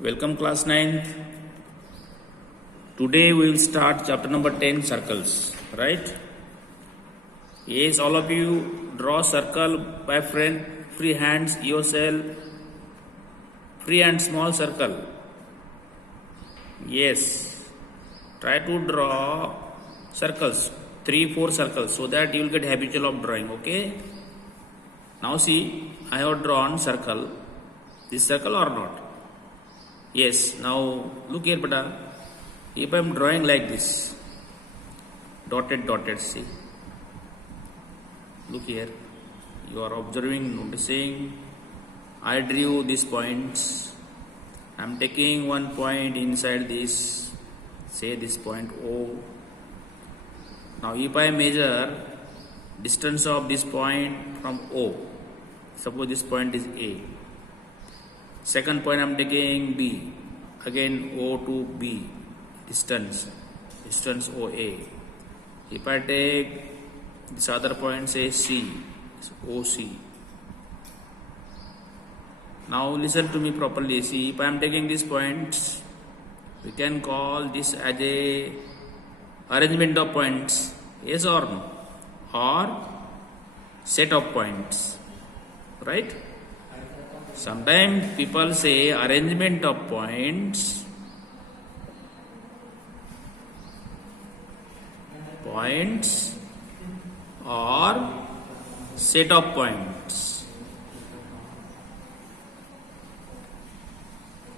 Welcome class 9th. Today we will start chapter number 10, circles, right? Yes, all of you draw circle by free hands yourself. Free and small circle. Yes. Try to draw circles, 3-4 circles, so that you will get habitual of drawing, okay? Now see, I have drawn circle. This circle or not? Yes, now look here, beta. If I am drawing like this, dotted, see. Look here. You are observing, noticing. I drew these points. I am taking one point inside this, say this point O. Now if I measure distance of this point from O, suppose this point is A. Second point I am taking B, again O to B, distance OA. If I take this other point, say C, OC. Now listen to me properly. See, if I am taking these points, we can call this as a arrangement of points, yes or no, or set of points, right? Sometimes people say arrangement of points, or set of points.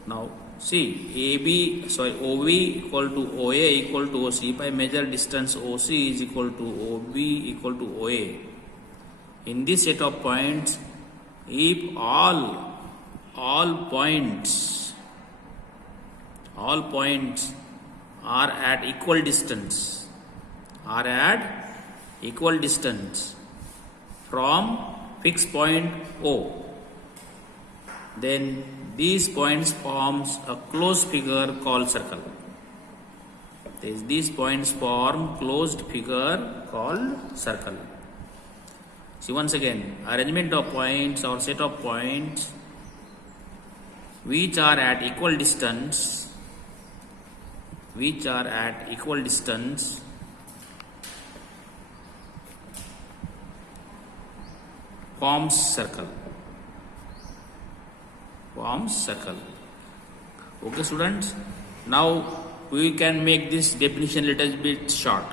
Now see, OB equal to OA equal to OC. If I measure distance OC is equal to OB equal to OA. In this set of points, if all points are at equal distance, from fixed point O, then these points forms a closed figure called circle. These points form closed figure called circle. See, once again, arrangement of points or set of points which are at equal distance, forms circle. Okay, students. Now we can make this definition little bit short.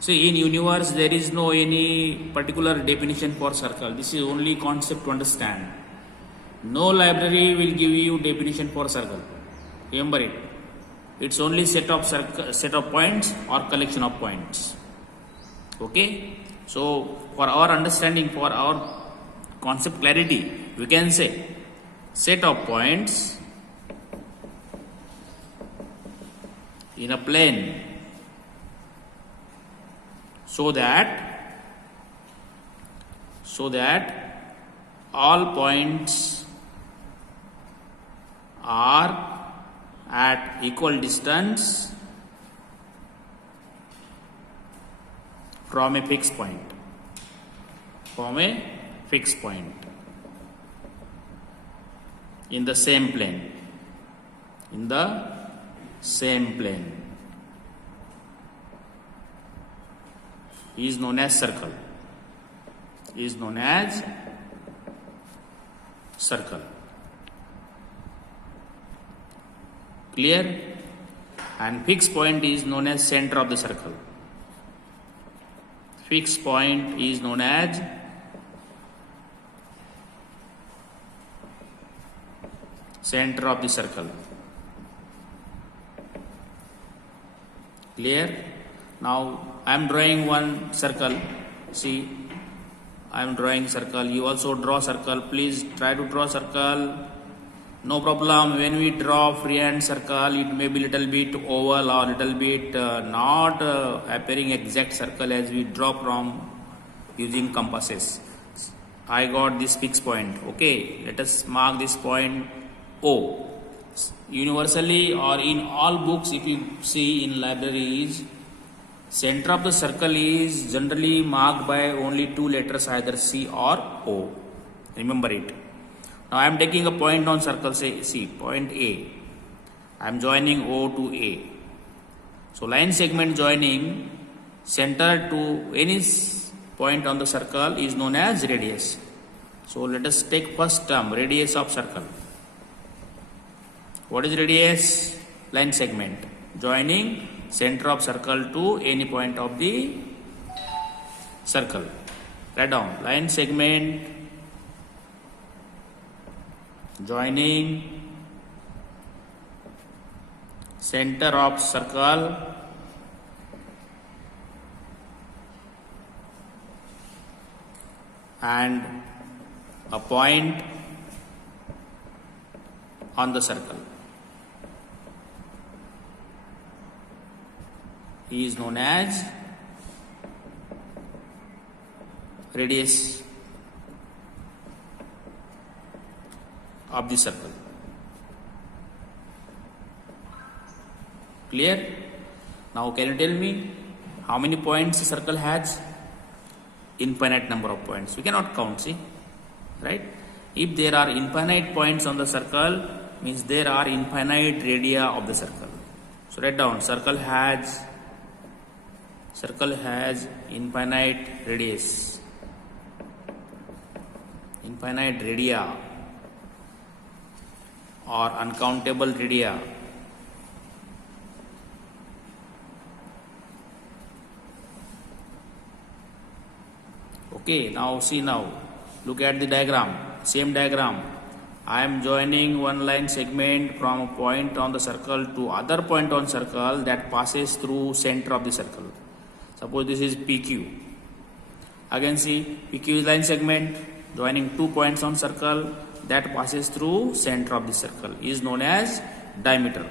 See, in universe there is no any particular definition for circle. This is only concept to understand. No library will give you definition for circle. Remember it. It's only set of points or collection of points. Okay. So for our understanding, for our concept clarity, we can say set of points in a plane, so that all points are at equal distance from a fixed point. In the same plane. Is known as circle. Clear? And fixed point is known as center of the circle. Fixed point is known as center of the circle. Clear? Now I am drawing one circle. See, I am drawing circle. You also draw circle. Please try to draw circle. No problem. When we draw freehand circle, it may be little bit oval or little bit not appearing exact circle as we draw from using compasses. I got this fixed point. Okay, let us mark this point O. Universally or in all books, if you see in libraries, center of the circle is generally marked by only two letters, either C or O. Remember it. Now I am taking a point on circle, say C, point A. I am joining O to A. So line segment joining center to any point on the circle is known as radius. So let us take first term, radius of circle. What is radius? Line segment joining center of circle to any point of the circle. Write down, line segment joining center of circle and a point on the circle is known as radius of the circle. Clear? Now can you tell me how many points the circle has? Infinite number of points. We cannot count, see? Right? If there are infinite points on the circle, means there are infinite radii of the circle. So write down, circle has infinite radius. Infinite radii or uncountable radii. Okay, now see now. Look at the diagram. Same diagram. I am joining one line segment from a point on the circle to other point on circle that passes through center of the circle. Suppose this is PQ. Again see, PQ is line segment joining two points on circle that passes through center of the circle is known as diameter.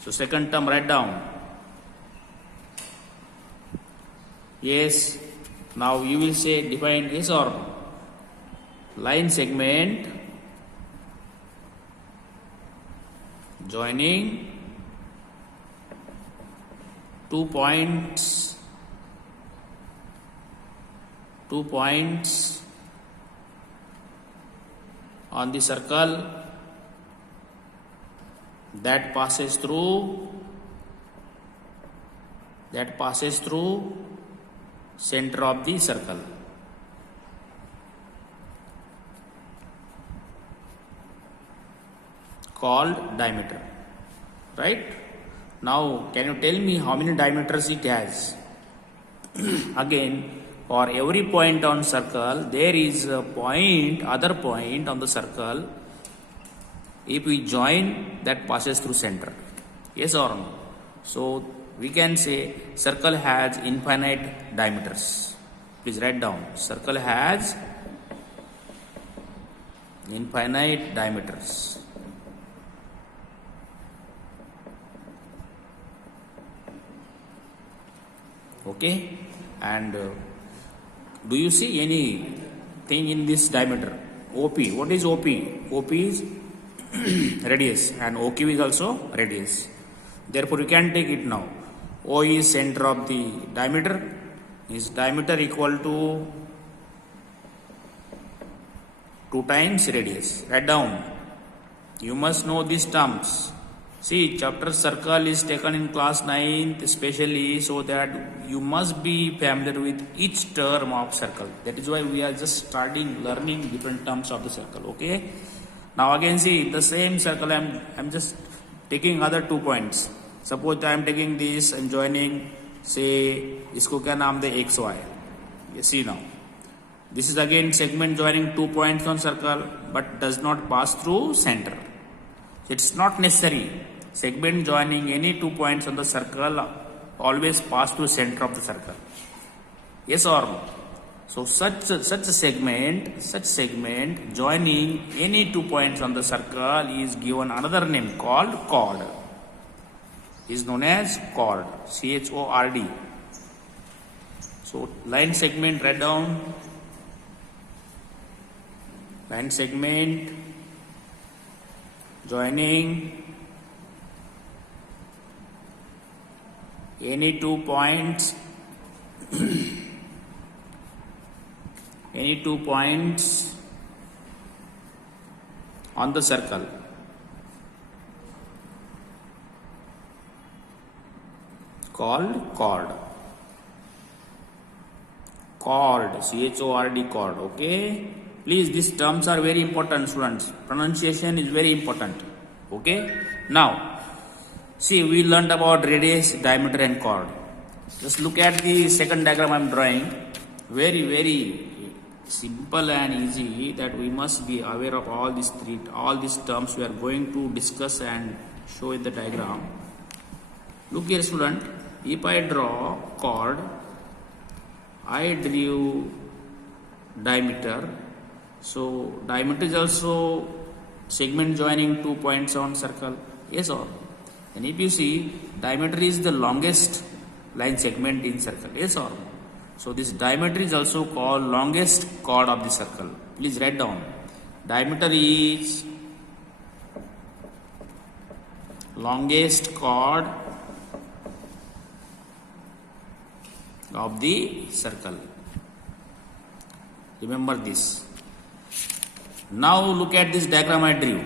So second term write down. Yes. Now you will say define yes or no. Line segment joining two points on the circle that passes through center of the circle. Called diameter. Right? Now can you tell me how many diameters it has? Again, for every point on circle there is a point, other point on the circle if we join that passes through center. Yes or no? So we can say circle has infinite diameters. Please write down, circle has infinite diameters. Okay, and do you see anything in this diameter? OP, what is OP? OP is radius and OQ is also radius. Therefore you can take it now. O is center of the diameter, is diameter equal to 2 times radius. Write down. You must know these terms. See, chapter circle is taken in class 9th especially so that you must be familiar with each term of circle. That is why we are just starting learning different terms of the circle. Okay. Now again see, the same circle I am just taking other 2 points. Suppose I am taking this and joining, say, इसको क्या नाम दे XY. You see now. This is again segment joining 2 points on circle but does not pass through center. It's not necessary. Segment joining any 2 points on the circle always pass through center of the circle. Yes or no? So such a segment joining any 2 points on the circle is given another name called chord. Is known as chord. CHORD. So line segment, write down. Line segment joining any 2 points on the circle called chord. Chord, C-H-O-R-D, chord. Okay. Please, these terms are very important, students. Pronunciation is very important. Okay. Now, see, we learned about radius, diameter, and chord. Just look at the second diagram I am drawing. Very, very simple and easy, that we must be aware of all these terms we are going to discuss and show in the diagram. Look here, student. If I draw chord, I drew diameter. So diameter is also segment joining 2 points on circle. Yes or? And if you see, diameter is the longest line segment in circle. Yes or? So this diameter is also called longest chord of the circle. Please write down. Diameter is longest chord of the circle. Remember this. Now look at this diagram I drew.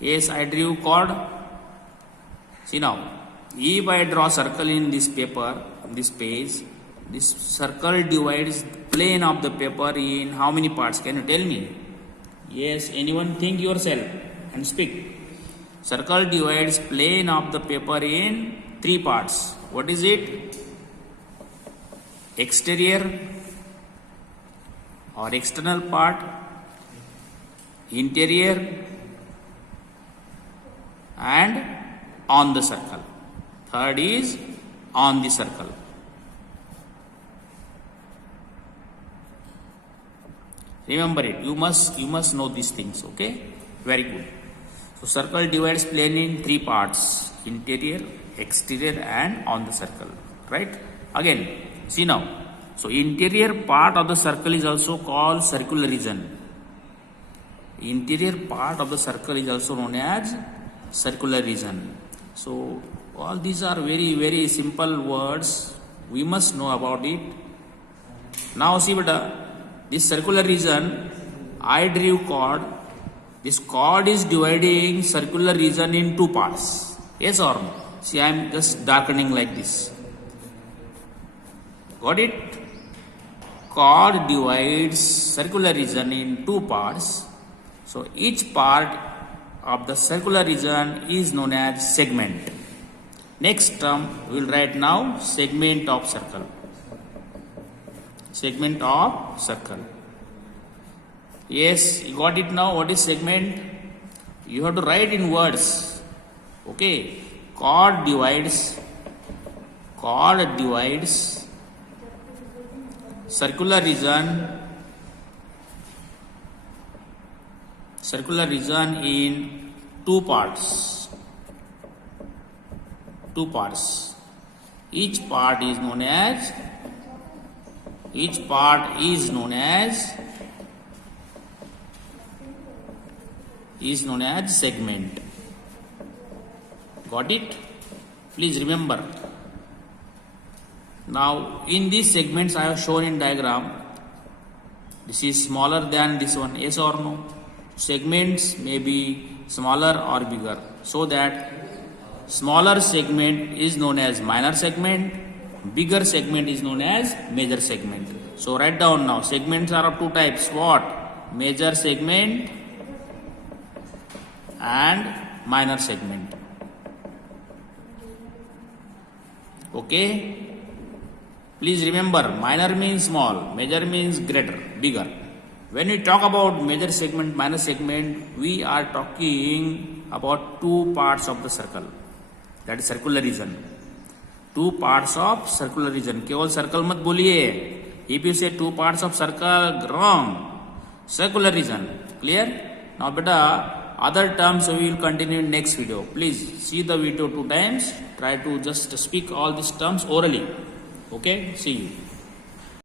Yes, I drew chord. See now, if I draw circle in this paper, this page, this circle divides plane of the paper in how many parts? Can you tell me? Yes, anyone think yourself and speak. Circle divides plane of the paper in 3 parts. What is it? Exterior or external part, interior, and on the circle. Third is on the circle. Remember it. You must know these things. Okay? Very good. So circle divides plane in 3 parts: interior, exterior, and on the circle. Right? Again, see now. So interior part of the circle is also called circular region. Interior part of the circle is also known as circular region. So all these are very, very simple words. We must know about it. Now see, this circular region, I drew chord. This chord is dividing circular region in 2 parts. Yes or no? See, I am just darkening like this. Got it? Chord divides circular region in 2 parts. So each part of the circular region is known as segment. Next term we will write now segment of circle. Segment of circle. Yes, you got it now. What is segment? You have to write in words. Okay. Chord divides circular region in 2 parts. 2 parts. Each part is known as segment. Got it? Please remember. Now in these segments I have shown in diagram, this is smaller than this one. Yes or no? Segments may be smaller or bigger, so that smaller segment is known as minor segment, bigger segment is known as major segment. So write down now. Segments are of 2 types. What? Major segment and minor segment. Okay? Please remember, minor means small, major means greater, bigger. When we talk about major segment, minor segment, we are talking about 2 parts of the circle. That is circular region. 2 parts of circular region. केवल circle मत बोलिए. If you say 2 parts of circle, wrong. Circular region. Clear? Now beta, other terms we will continue in next video. Please see the video 2 times. Try to just speak all these terms orally. Okay? See you.